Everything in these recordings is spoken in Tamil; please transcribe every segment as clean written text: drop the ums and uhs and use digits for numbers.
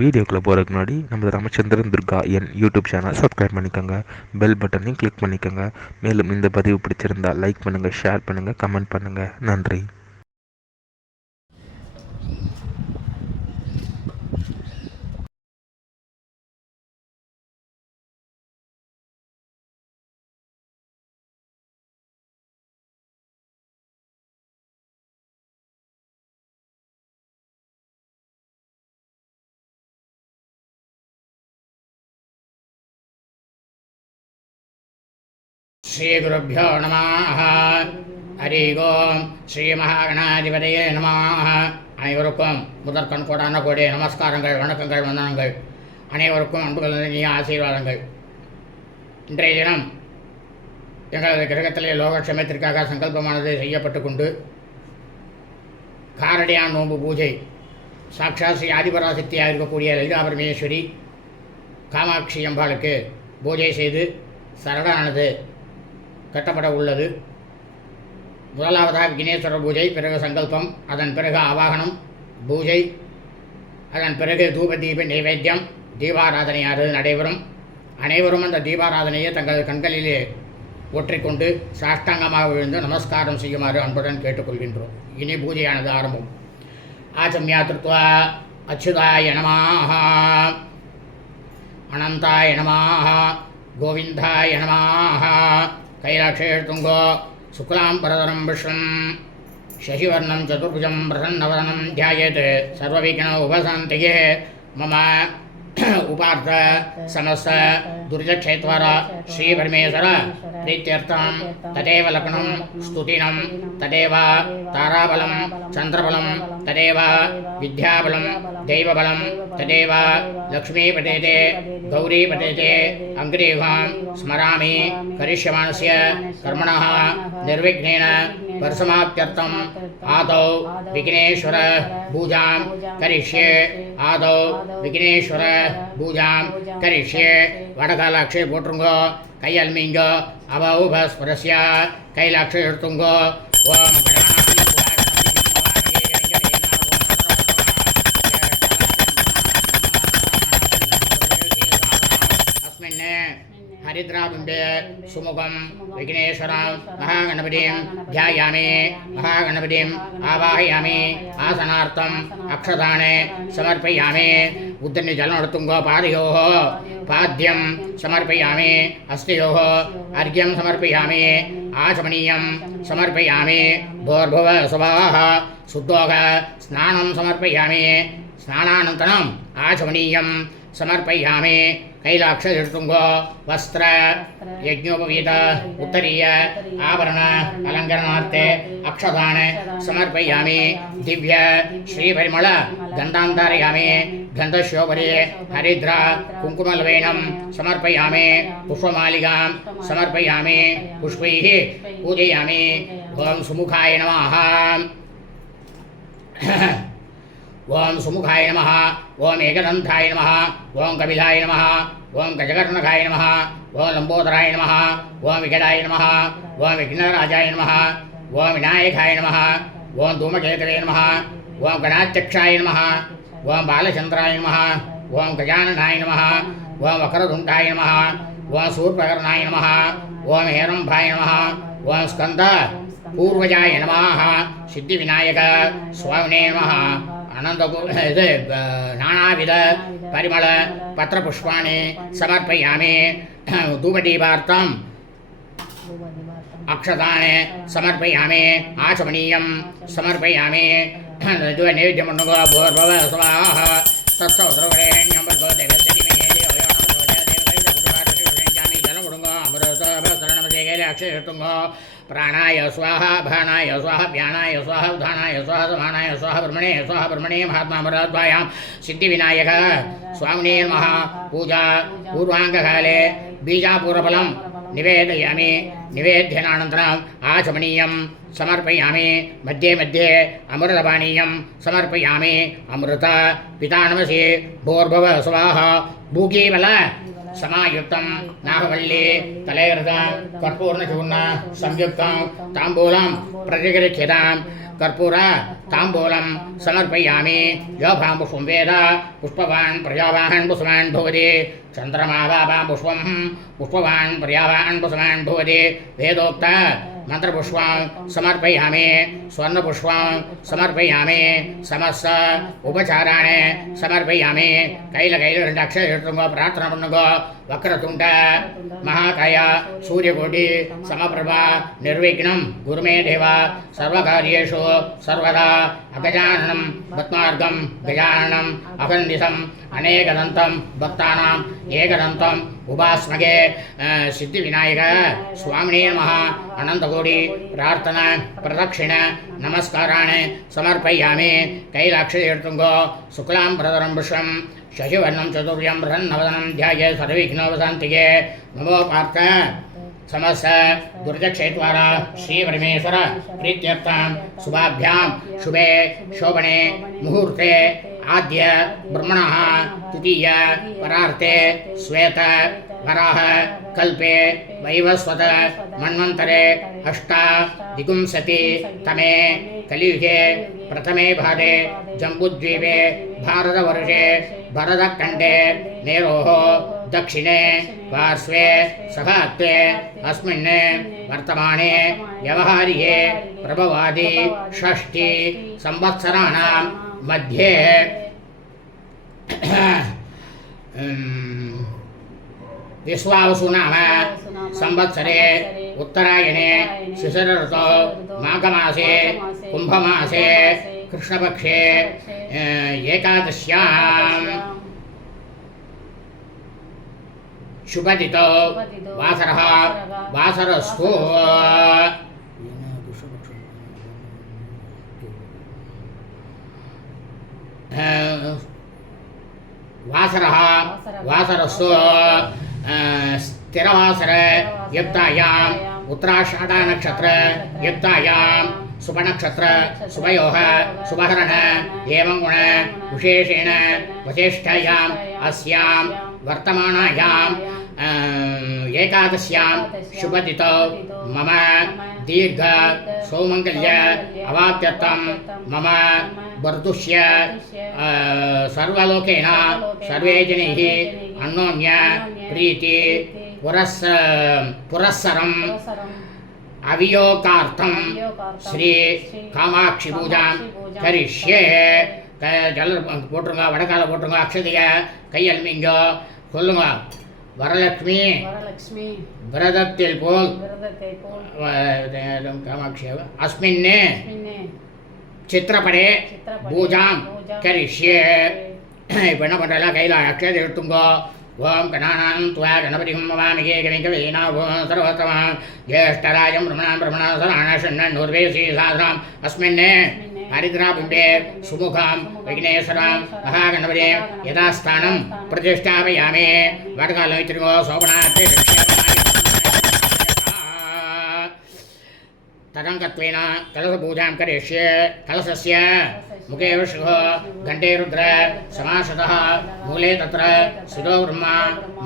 வீடியோக்குள்ளே போகிறதுக்கு முன்னாடி நம்ம ராமச்சந்திரன் துர்கா என் யூடியூப் சேனல் சப்ஸ்கிரைப் பண்ணிக்கோங்க, பெல் பட்டனையும் கிளிக் பண்ணிக்கோங்க. மேலும் இந்த பதிவு பிடிச்சிருந்தால் லைக் பண்ணுங்கள், ஷேர் பண்ணுங்கள், கமெண்ட் பண்ணுங்கள். நன்றி. श्रीगुरुभ्यो नमः. हरि ओम. श्री महागणाधिपतये நமः. அனைவருக்கும் முதற்கண் கோடான கோடி நமஸ்காரங்கள், வணக்கங்கள், வந்தனங்கள். அனைவருக்கும் அன்புகள் நிறைய ஆசீர்வாதங்கள். இன்றைய தினம் எங்களது கிரகத்திலே லோகக்ஷேமத்திற்காக சங்கல்பமானது செய்யப்பட்டு கொண்டு காரடியான் நோன்பு பூஜை சாட்சாத் ஸ்ரீ ஆதிபராசக்தியாக இருக்கக்கூடிய லலிதா பரமேஸ்வரி காமாட்சி அம்பாளுக்கு பூஜை செய்து சரடானது கட்டப்பட உள்ளது. முதலாவதாக விக்னேஸ்வரர் பூஜை, பிறகு சங்கல்பம், அதன் பிறகு ஆவாகனம் பூஜை, அதன் பிறகு தூப தீப நைவேத்தியம், தீபாராதனையானது நடைபெறும். அனைவரும் அந்த தீபாராதனையை தங்கள் கண்களிலே ஒற்றிக்கொண்டு சாஷ்டாங்கமாக விழுந்து நமஸ்காரம் செய்யுமாறு அன்புடன் கேட்டுக்கொள்கின்றோம். இனி பூஜையானது ஆரம்பம். ஆச்சம்யா திருத்வா அச்சுதாய நமः, அனந்தாய நமः, கோவிந்தாய நமः. கைலாக்ஷேர்த்துங்கோ சுக்லாம்பரதரம் விஷ்ணும் சசிவர்ணம் சதுர்புஜம் பிரசன்னவதனம் ध्यायेत् सर्वविघ्न उपशान्तये. मम उपार्थ समस्त दुर्जक्षेत्वर श्रीपरमेश्वर प्रीत्यर्थं तदेव लग्नं स्तुतिनं तदेव ताराबलं चन्द्रबलं तदेव विद्याबलं दैवबलं तदेव लक्ष्मीपतेते गौरीपतेते अङ्ग्रीवां स्मरामि. करिष्यमाणस्य कर्मणः निर्विघ्नेन परिसमाप्त्यर्थम् आदौ विघ्नेश्वर पूजां करिष्ये. आदौ विघ्नेश्वर பூஜாம் கரிஷ்யே. வடகாலாட்சி போட்டுருங்கோ, கையல்மீங்கோ, அபௌபஸ்பரஸ்ய கைலாட்சி எடுத்துங்கோ. ஓம் हरिद्राबिंबे सुमुखं विघ्नेश्वरं महागणपतिं ध्यायामि. महागणपतिं आवाहयामि. आसनार्थम् अक्षताने समर्पयामि. उद्दन्य जलमडतुंगो पादयोः पाद्यं समर्पयामि. हस्तयोः अर्घ्यं समर्पयामि. आचमनीयं समर्पयामि. भोर्भुव स्वाहा शुद्धोः स्नानं समर्पयामि. स्नानानन्तरम् आचमनीयं समर्पयामि. कैलाक्षो वस्त्र यज्ञोपवीत उत्तरीय आभरण अलंकरणार्थे अक्षतान समर्पयामि. दिव्य श्रीपरिमल गंधांधारयामि. गंधशोभरे हरिद्रा कुंकुमलवेणं समर्पयामि. पुष्पमालिकां समर्पयामि. पुष्पैः पूजयामि. ओम सुमुखाय नमः. ओम सुमुखाय नमः. ओम एकदंताय नमः. ओम कपिलाय नमः. ओम गजकर्णकाय नमः. ओम लंबोदराय नमः. ओम विकटाय नमः. ओम विघ्नराजाय नमः. ओम विनायकाय नमः. ओम धूमकेतवे नमः. ओम गणाध्यक्षाय नमः. ओम बालचंद्राय नमः. ओम गजाननाय नमः. ओम वक्रतुंडाय नमः. ओम शूर्पकर्णाय नमः. ओम हेरंभाय नमः. ओम स्कंद पूर्वजाय नमः. सिद्धिविनायक स्वामिने नमः. अनंत नानाविध परिमल पत्रपुष्पाणि समर्पयामि. धूपदीपार्थम् अक्षतानि समर्पयामि. आचमनीयं समर्पयामि. नैवेद्यं भूर्भुव स्वाहा तत्सवितुर्वरेण्यं भर्गो देवस्य धीमहि धियो यो न प्रचोदयात्. जलमुडुंगो अमृतोपसरणमसे कैलाक्षेर्तुंगो प्राणाय स्वाहा भानाय स्वाहा व्यानाय स्वाहा उधानाय स्वाहा समानाय स्वाहा ब्रह्मणे महात्मा मराद्वायां सिद्धिविनायक स्वामिने नमः. पूजा पूर्वाङ्गकाले बीजापूर्वफलं निवेदयामि. निवेद्यानन्तरम् आचमनीयं समर्पयामि. मध्ये मध्ये अमृतपानीयं समर्पयामि. अमृत पिता नमसि भूर्भुव स्वाहा. भूगीबल समायुक्तं नागवल्ली तलेरदां कर्पूर्णचूर्ण संयुक्तं ताम्बूलं प्रतिगृह्यतां कर्पूर ताम्बूलं समर्पयामि योभां पुष्पं वेद पुष्पवान् प्रजावाहन् पुष्पवान् भवति चन्द्रमा वापां पुष्पं पुष्पवान् प्रजावाहन् पुष्पवान् भवति वेदोक्त मंत्रपुष्पं समर्पयामि स्वर्णपुष्पं समर्पयामि समस्त उपचाराणि समर्पयामि कैल अक्षरं प्रार्थना पण्णुगो वक्रतुण्ड महाकाय सूर्यकोटि समप्रभा निर्विघ्नं गुरुमे देव सर्वकार्येषु सर्वदा अगजाननं पद्मार्गं गजाननम् अहन्दिसम् अनेकदन्तं भक्तानाम् एकदन्तम् उपास्मगे सिद्धिविनायक स्वामिने नमः अनन्तकोटि प्रार्थना प्रदक्षिण नमस्काराणि समर्पयामि कैलाक्षतीर्थुङ्गो शुक्लाम्बरधरं विश्वं शशिवर्णं चतुर्भुजं प्रसन्नवदनं ध्यायेत् सर्वविघ्नोपशान्तिये नमो पार्थ समस्त दुर्जक्षेत्वारा श्रीपरमेश्वर प्रीत्यर्थं शुभाभ्यां शुभे शोभने मुहूर्ते आद्य ब्रह्मणः तृतीय परार्थे श्वेत वराह कल्पे वैवस्वत मन्वन्तरे अष्टाधिकविंशति तमे कलियुगे प्रथमे भागे जम्बूद्वीपे भारतवर्षे भरतखण्डे नेरोः दक्षिणे पार्श्वे सभात्वे अस्मिन् वर्तमाने व्यवहार्ये प्रभवादि षष्ठी संवत्सराणां मध्ये विश्वावसु नाम संवत्सरे उत्तरायणे शिशिरऋतौ माघमासे कुम्भमासे कृष्णपक्षे एकादश्यां शुभदितौ वासरः वासरस्तु वासरः वासरस्तु स्थिरवासर युक्तायाम् उत्तराषाढ नक्षत्र युक्तायां शुभनक्षत्र शुभयोः शुभहरण एवं गुण विशेषेण वसिष्ठायाम् अस्यां वर्तमानायाम् एकादश्यां शुभतिथौ मम दीर्घ सौमङ्गल्य अवाप्त्यर्थं मम वर्धुष्य सर्वलोकेन सर्वे जनैः अन्योन्य प्रीति पुरस्सरम् अवियोगार्थं श्री कामाक्षी पूजा करिष्ये जल போட்டுருங்க வடக்கால போட்டுருங்க அக்ஷதைய கையல்மிங்க சொல்லுங்க வரலட்சுமி விரதத்தில் போல் காமாட்சி अस्मिन् சித்திரப்படே பூஜாம் கரிஷ்யே இப்போ என்ன பண்ணுறலாம் கையில் அக்ஷதை எடுத்துங்க ஓம் கணானாம் துவா கணபதிம் மவாமிகே கவிகவேனா ஓம் சர்வத்தமாம் ஜேஷ்டராஜம் பிரம்மணாசராணஷண்ணன் நூர்வேசி சாதனம் अस्मिन् हरिद्राबिम्बे सुमुखां विघ्नेश्वरां महागणपते यथास्थानं प्रतिष्ठापयामि वटकालमित्रिगो शोभनार्थे तदङ्कत्वेन कलशपूजां करिष्ये कलशस्य मुखे विष्णुः घण्टे रुद्र समासतः मूले तत्र स्थितो ब्रह्मा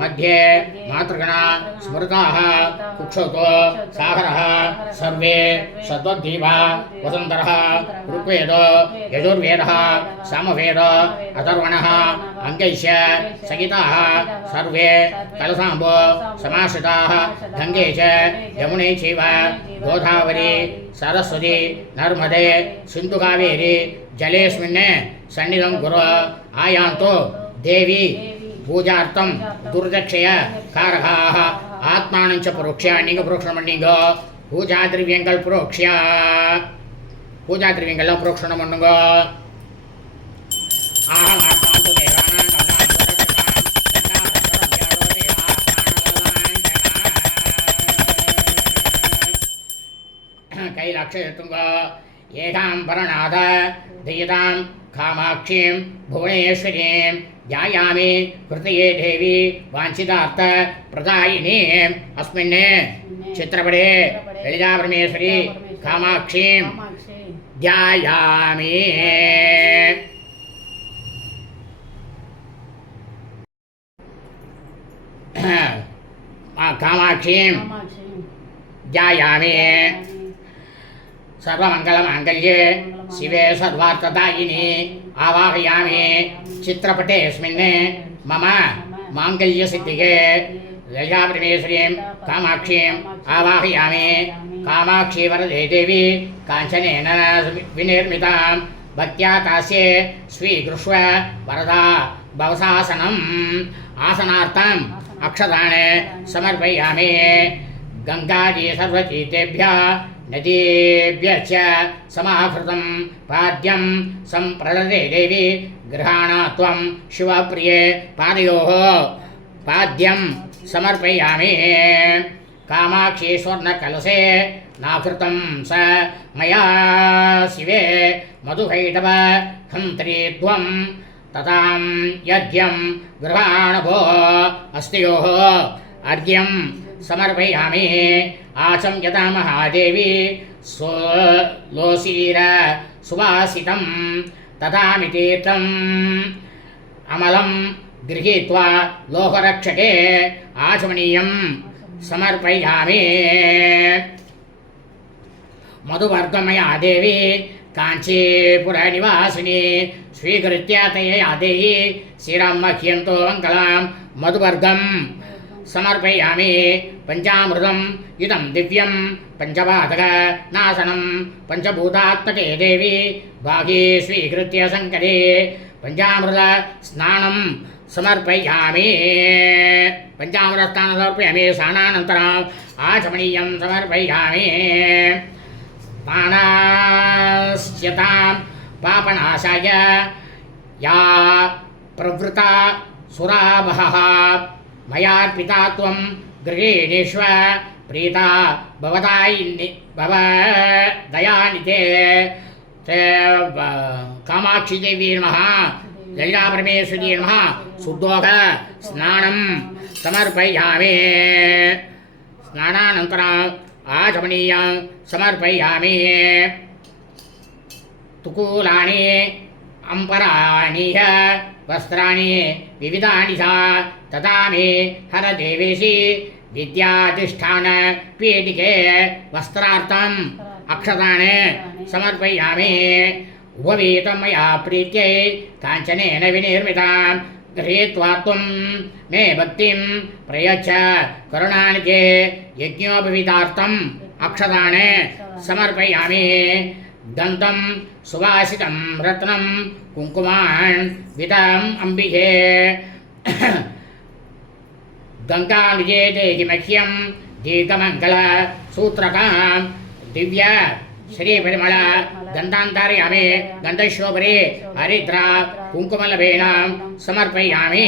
मध्ये मातृगणा स्मृताः कुक्षौतो सागरः सर्वे सद्वद्दीपा वसुन्धरः ऋग्वेदो यजुर्वेदः सामवेदो अथर्वणः अङ्गैश्च सहिताः सर्वे कलशाम्बो समाश्रिताः गङ्गे च यमुने चैव गोदावरी सरस्वती नर्मदे सिन्धुकावेरी जलेऽस्मिन् सन्निधं कुरु आयान्तु देवी पूजार्थं दुर्दक्षय कारकाः आत्मानं च प्रोक्ष्य நீங்க புரோக்ஷணம் பண்ணீங்க பூஜா திரவியங்கள் புரோக்ஷ்ய பூஜா திரவியங்கள்லாம் புரோக்ஷணம் பண்ணுங்க ஆஹம் ஆத்மாந்து தேவானாம் கையில் அக்ஷயம் எடுத்துங்க ஏகாம்பரநாத தயதாं कामाक्षीं भुवनेश्वरीं ध्यायामि हृदये देवी वाञ्छितार्थ प्रदायिनीम् अस्मिन् चित्रपटे ललिता परमेश्वरी कामाक्षीं ध्यायामि। कामाक्षीं ध्यायामि सर्वमङ्गलमाङ्गल्ये शिवे सर्वार्थदायिनी आवाहयामि चित्रपटेऽस्मिन् मम माङ्गल्यसिद्धिगे ललितापरमेश्वरीं कामाक्षीम् आवाहयामि कामाक्षी वरदे देवी काञ्चनेन विनिर्मितां भक्त्या तास्ये स्वीकृष्व वरदा भवसासनम् आसनार्थम् अक्षतान् समर्पयामि गङ्गाजी सर्वतीर्थेभ्यः नदीभ्यश्च समाहृतं पाद्यं सम्प्रददे देवी गृहाणा त्वं शिवप्रिये पादयोः पाद्यं समर्पयामि कामाक्षी स्वर्णकलशे नाकृतं स मया शिवे मधुहैटव हन्त्री त्वं ततां यज्ञं गृहाणभो अस्त्योः अर्घ्यं समर्पयामि आचम्यता महादेवी लोसीर सुवासितं ददामि तीर्थम् अमलं गृहीत्वा लोहरक्षके आचमनीयं समर्पयामि मधुवर्गमया देवी काञ्चीपुरनिवासिनी स्वीकृत्य तया देहि शिरं मह्यन्तो मङ्गलां मधुवर्गं समर्पयामि पंचामृतम् इदं दिव्यं पंचपादकनाशनं पंचभूतात्मके देवी भागे स्वीकृत्य शङ्करे पंचामृत स्नानं समर्पयामि पंचामृतस्नानं समर्पयामि स्नानानन्तरम् आचमनीयं समर्पयामि स्नानास्यतां पापनाशाय या प्रवृता सुरावहः मयार्पिता त्वं गृहीणीष्व प्रीता भवदयानिते कामाक्षी देवी नमः ललितापरमेश्वरी नमः शुद्धोग स्नानं समर्पयामि स्नानानन्तरम् आचमनीयं समर्पयामि तुकूलानि अम्बराणि वस्त्राणि विविधानि सा ददामि हरदेवेशि विद्याधिष्ठान पीठिके वस्त्रार्थम् अक्षतान् समर्पयामि उपवीतं मया प्रीत्यै काञ्चनेन विनिर्मितां गृहीत्वा त्वं मे भक्तिं प्रयच्छ करुणानिधे यज्ञोपवीतार्थम् अक्षतान् समर्पयामि दन्तं सुवासितं रत्नं कुङ्कुमान्वितम् अम्बिके गङ्गानुजे देहि मह्यं दीर्घमङ्गल सूत्रकां दिव्य श्रीपरिमळ गन्धान्तर्यामि गन्धशोभरे हरिद्रा कुङ्कुमलभेणां समर्पयामि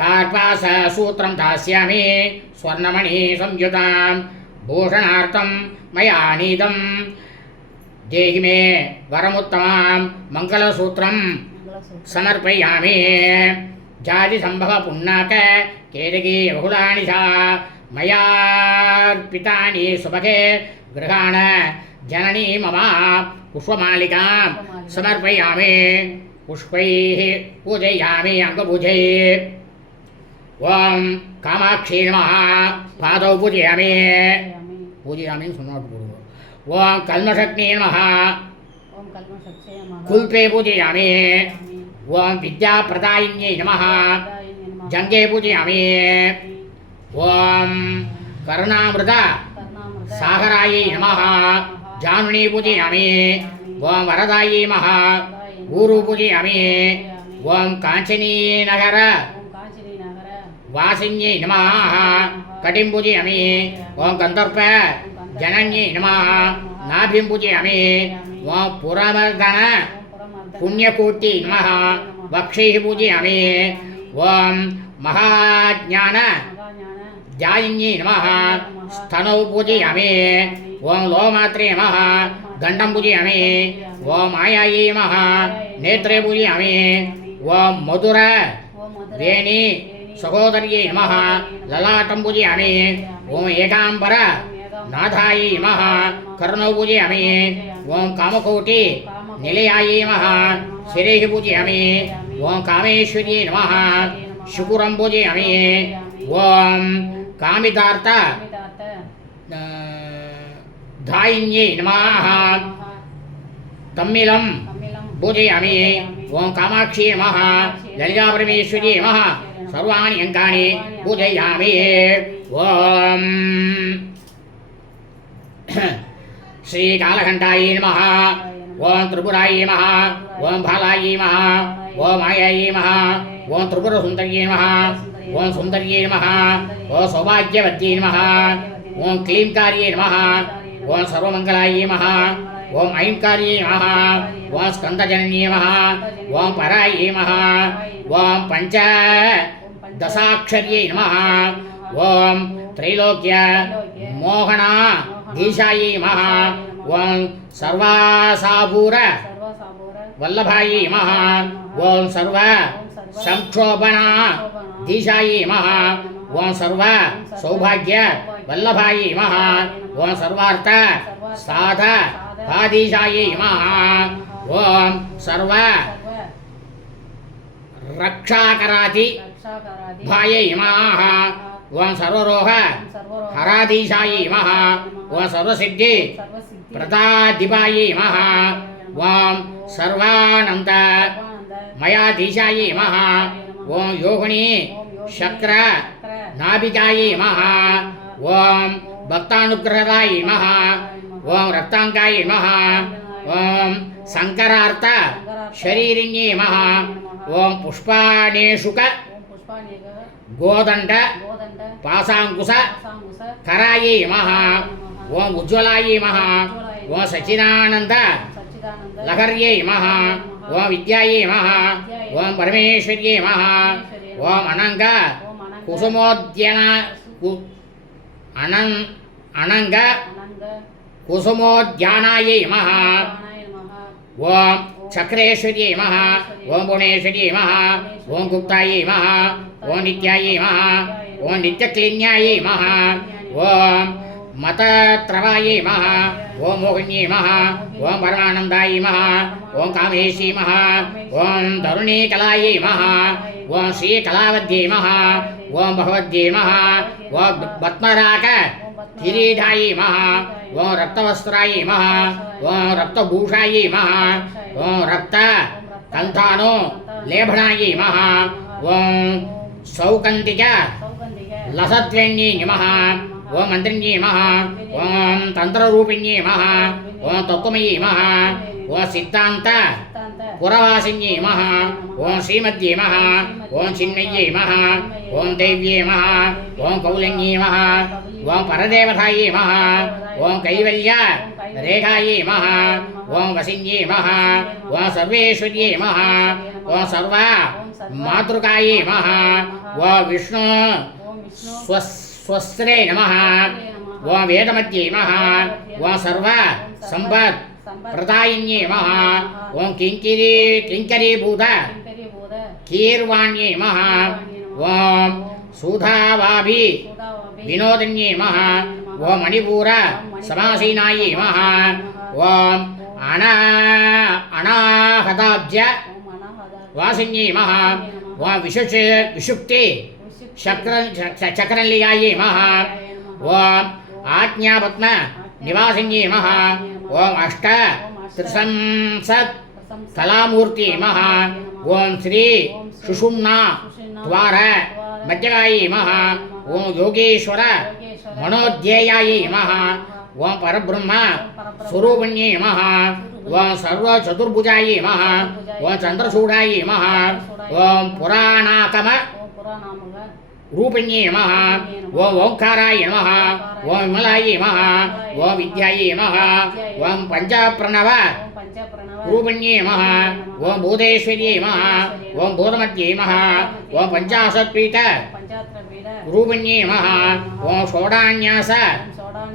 कार्पाससूत्रं दास्यामि स्वर्णमणि संयुतां भूषणार्थं मया नीतं देहि मे वरमुत्तमां मङ्गलसूत्रं समर्पयामि जातिसम्भव पुण्णाक केतकी बहुलानि सा मयार्पितानि सुभगे गृहाण जननी मम पुष्पमालिकां समर्पयामि पुष्पैः पूजयामि अङ्गभुजै ओम कामाक्षी नमः पादौ पूजयामि सुन्नाट्टु ओम कल्मषग्ने नमः कुल्पे पूजयामि ओम विद्याप्रदायिन्यै नमः जङ्गे पूजयामि ओम करुणामृत सागरायै नमः जानुनी पूजयामि ओम वरदायै नमः ऊरु पूजयामि ओम काञ्चनी नगर वासिन्यै नमः कटिं पूजयामि ओम गन्धर्प जनन्यै नमः नाभिं पूजयामि ओम पुरमर्दन पुण्यकोटि नमः वक्षैः पूजयामि ओम महाज्ञान ध्यायिन्यै नमः स्तनौ पूजयामि ओम लोमात्रे नमः गण्डं पूजयामि ओम मायायै नमः नेत्रे पूजयामि ओम मधुर वेणी सहोदर्यै नमः ललाटं पूजयामि ओम एकाम्बर नाथायै नमः कर्णौ पूजयामि ओम कामकोटि निलयायै नमः शिरैः पूजयामि ஓம் காமேஸ்வரியே நமः சுகுரம் பூஜயாமி ஓம் காமிதார்த்த தாயின்யே நமः தம்மிலம் பூஜயாமி ஓம் காமாட்சி நமः லலிதா பரமேஸ்வரி நமः சர்வாணி அங்காணி பூஜயாமி ஓம் ஸ்ரீ காலகண்டாயை நமः ஓம் திரிபுராயை நமः ஓம் பாலாயை நமः ஓம் மாயாயை நமः ஓம் திரிபுர சுந்தரியை நமः ஓம் சுந்தரியை நமः ஓம் சௌபாகியவத்யை நமः ஓம் க்ளீம்காரியை நமः ஓம் சர்வமங்களாயை நமः ஓம் ஐம்காரியை நமः ஓம் ஸ்கந்தஜனனியை நமः ஓம் பராயை நமः ஓம் பஞ்ச தசாட்சரியை நமः ஓம் த்ரைலோக்கிய மோகனா தீஷாயை நமः ஓம் சர்வாசாபூர வல்லபாயை நமः ஓம் சர்வ சம்க்ஷோபணா தீஷாயை நமः ஓம் சர்வ சௌபாகிய வல்லபாயை நமः ஓம் சர்வார்த்த சாத பாதீஷாயை நமः ஓம் சர்வ ரக்ஷாகராதி பாயை நமः ஓம் சர்வரோக ஹராதீஷாயை நமः ஓம் சர்வசித்தி பிரதாதிபாயை நமः ஓம் சர்வானந்த மயாதீஷாயை நமः ஓம் யோகினி சக்ர நாபிகாயை நமः ஓம் பக்தானுக்கிரதாயை நமः ஓம் ரக்தாங்காயை நமः ஓம் சங்கரார்த்த ஷரீரிண்யே நமः ஓம் புஷ்பாணேஷுக கோதண்ட பாசாங்குச கராயை நமः ஓம் உஜ்வலாயை நமः ஓம் சச்சிதானந்த லகர்யை நமः ஓம் வித்யாயை நமः ஓம் பரமேஸ்வரியை நமः ஓம் அனங்க குசுமோத்யன அனங்க குசுமோத்யானாயை நமः ஓம் சக்கரேஸ்வரியை நமः ஓம் புவனேஸ்வரியை நமः ஓம் குப்தாயை நமः ஓம் நித்யாயை நமः ஓம் நித்யக்லின்யாயை நமः ஓம் मतत्रवायै नमः ओम मोहिन्यै नमः ओम परमानन्दायै नमः ओम कामेशी नमः ओम तरुणीकलायै नमः ओम श्रीकलावद्यै नमः ओम भगवद्यै नमः ओम पद्मराग किरीटायै नमः ओम रक्तवस्त्रायै नमः ओम रक्तभूषायै नमः ओम रक्तकन्थानो लेभनायै नमः ओम सौकन्तिक लसत्वेण्यै नमः ओम मंत्रिण्ये नमः ओम तंत्ररूपिण्ये नमः ओम तत्त्वमयी नमः ओम सिद्धान्त पुरवासिन्ये नमः ओम श्रीमद्ये नमः ओम चिन्मय्ये नमः ओम दैव्ये नमः ओम कौलिन्ये नमः ओम परदेवताये नमः ओम कैवल्य रेखाये नमः ओम वसिन्ये नमः ओम सर्वेश्वर्ये नमः ओम सर्वा मातृकाये नमः ओम विष्णु स्वस्त्रे नमः ओम वेदमद्ये नमः ओम सर्व संपत् प्रदायिन्ये नमः ओम किंकरीभूत कीर्वाण्ये नमः ओम सुधावाभि विनोदन्ये नमः ओम मणिपूर समासीनाये नमः ओम अनाहताब्ज वासिन्ये नमः ओम विशुक्ति चक्रलियाये नमः ओम आज्ञापद्म निवासिन्ये नमः ओम अष्ट त्रिसंसत् कलामूर्ति नमः ओम श्री सुषुम्ना द्वार मध्यगाये नमः ओम योगेश्वर मनोध्येयाये नमः ओम परब्रह्म स्वरूपिण्ये नमः ओम सर्व चतुर्भुजाये नमः ओम चंद्रचूडाये नमः ओम पुराणाकम रूपिण्ये नमः ओम ओंकाराय नमः ओम विमलाय नमः ओम विद्याय नमः ओम पंचप्रणव रूपिण्ये नमः ओम भूतेश्वर्ये नमः ओम भूतमद्ये नमः ओम पंचाशत्पीठ रूपिण्ये नमः ओम षोडान्यास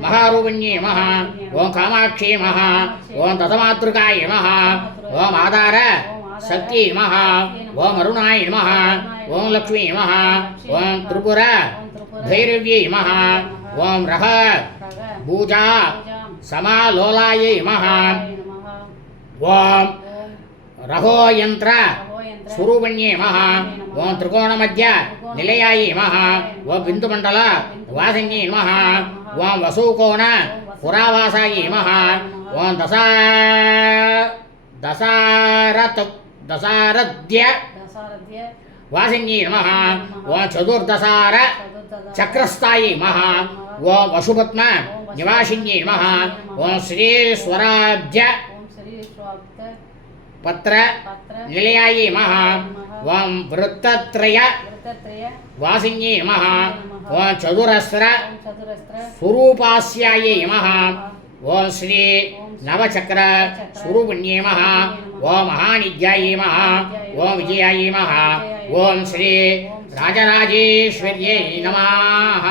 महारूपिण्ये नमः ओम कामाक्षी नमः ओम दशमातृकाय नमः ओम आधार शक्ति नमः ओम अरुणाय नमः ओम लक्ष्मी नमः ओम त्रिपुर भैरव्यै नमः ओम रह भूजा समालोलायै नमः ओम रहोयन्त्र स्वरूपण्ये नमः ओं त्रिकोणमध्य निलयायै नमः ओं बिन्दुमण्डल वासिन्यै नमः ओं वसूकोण पुरावासायै नमः ओं दशारद्य वासिन्यै नमः ओं चतुर्दशार चक्रस्थायै नमः ओं वसुपत्म निवासिन्यै नमः ओं श्री स्वराज्य पत्र निलयायै नमः ओं वृत्तत्रय वासिन्यै नमः ओं चतुरस्र स्वरूपास्यायै नमः ओं श्री नवचक्र स्वरूपिण्यै नमः ओं महानिध्यायै नमः ओं विजयायै नमः ओं श्री राजराजेश्वर्यै नमः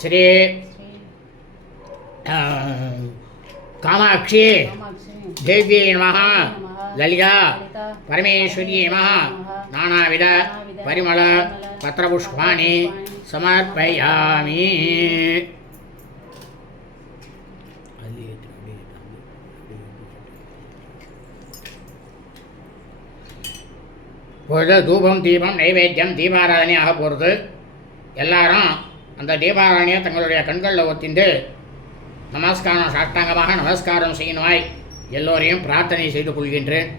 श्री कामाक्षी देव्यै नमः ललिता परमेश्वर्यै नमः नानाविध परिमल पत्रपुष्पाणि समर्पयामि பொழுது தூபம் தீபம் நைவேத்தியம் தீபாராதனை ஆக போகிறது. எல்லாரும் அந்த தீபாராதனையை தங்களுடைய கண்களில் ஒத்திந்து நமஸ்காரம் சாஷ்டாங்கமாக நமஸ்காரம் செய்யணுமாய் எல்லோரையும் பிரார்த்தனை செய்து கொள்கின்றேன்.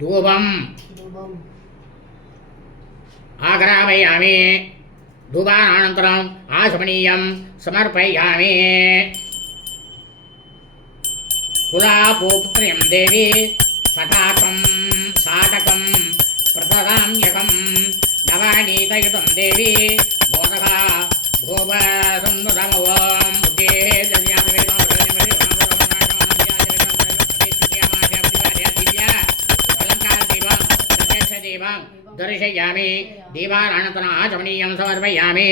धूपम् आग्रापयामि धूपानन्तरम् आचमनीयं समर्पयामि कुलापुत्र्यं देवी सटाकं साटकं प्रतदाम्यकं नवानीतयुतं देवी मोदका भूपसंवदमवं बुद्धेः दर्शयामि दीपारायणतन आचमनीयं समर्पयामि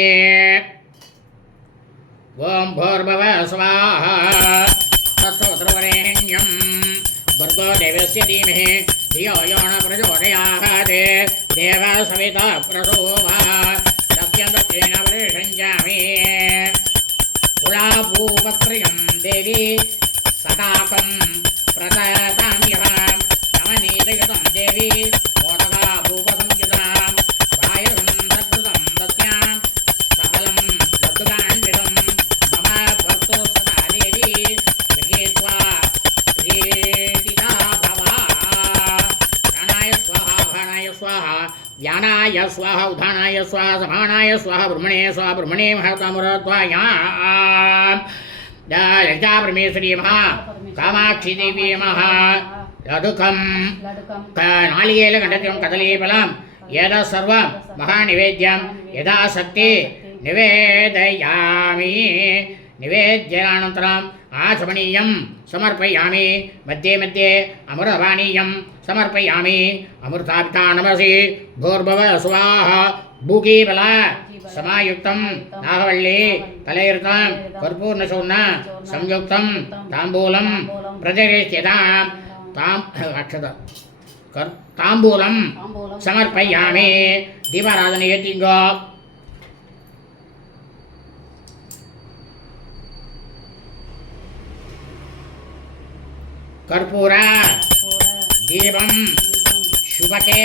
ओं भूर्भुवः स्वाहा तत्सवितुर्वरेण्यं भर्गो देवस्य धीमहि धियो यो न प्रचोदयात् देवः सविता प्रसोभः तस्य दत्तेन परिषञ्जामि कुलाभूपत्र्यं देवी सटाकं प्रतताम्यः नवनीतयुतं देवी मोदका भूपसंयुतां पायसं सत्कृतं दत्यां सकलं लड्डुकान्वितं मम भक्तो सदा देवी गृहीत्वा प्रीतिता भवा प्राणाय स्वाहा भाणाय स्वाहा व्यानाय स्वाहा उधानाय स्वाहा समानाय स्वाहा ब्रह्मणे स्वाहा ब्रह्मणे महतामुरत्वायां ललिता परमेश्वरी महा कामाक्षी देवी महा लडुकं नालिकेलकण्डकं कदलीफलं यदा सर्वं महानिवेद्यं यदा शक्ति निवेदयामि निवेद्यानन्तरम् आचमनीयं समर्पयामि मध्ये मध्ये अमृतपानीयं समर्पयामि अमृतापिता नमसि भूर्भुवः स्वाहा भूकीफल समायुक्तं नागवल्ली तलैर्तं कर्पूर्णचूर्ण संयुक्तं ताम्बूलं प्रजयिष्यताम् ताम्बूलं समर्पयामि दीपाराधनयतिङ्गो कर्पूर दीपं शुभके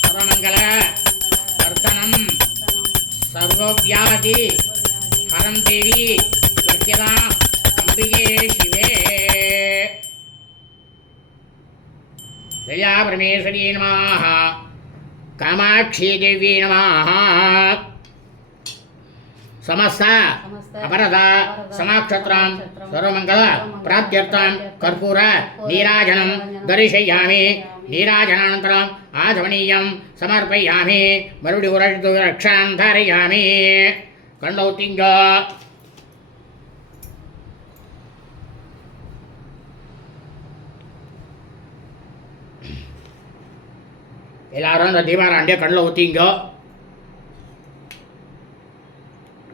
सर्वमङ्गल वर्धनं सर्वव्याधि हरं देवी प्रत्यदा अम्बिके शिवे ललिता परमेश्वरी नमः कामाक्षी देवी नमः समस्त अपरदा समाक्षत्रां सर्वमंगल प्राप्त्यर्थं कर्पूर नीराजनं दर्शयामि नीराजनानन्तरम् आचमनीयं समर्पयामि मरुडि उरटु रक्षां धारयामि कण्णौ तिंग எல்லாரும் அந்த தீபாராண்டிய கண்ணில் ஊற்றிங்க.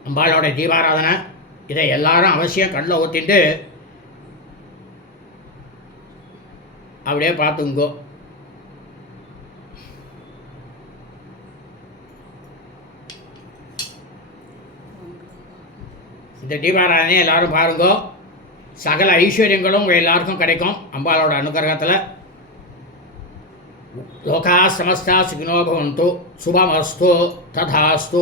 அம்பாளோட தீபாராதனை இதை எல்லாரும் அவசியம் கண்ணில் ஊற்றிட்டு அப்படியே பார்த்துங்கோ. இந்த தீபாராதனை எல்லாரும் பாருங்கோ. சகல ஐஸ்வர்யங்களும் உங்கள் எல்லாருக்கும் கிடைக்கும் அம்பாளோட அனுகிரகத்தில். लोकाः समस्ताः सुखिनो भवन्तु शुभमस्तु तथास्तु.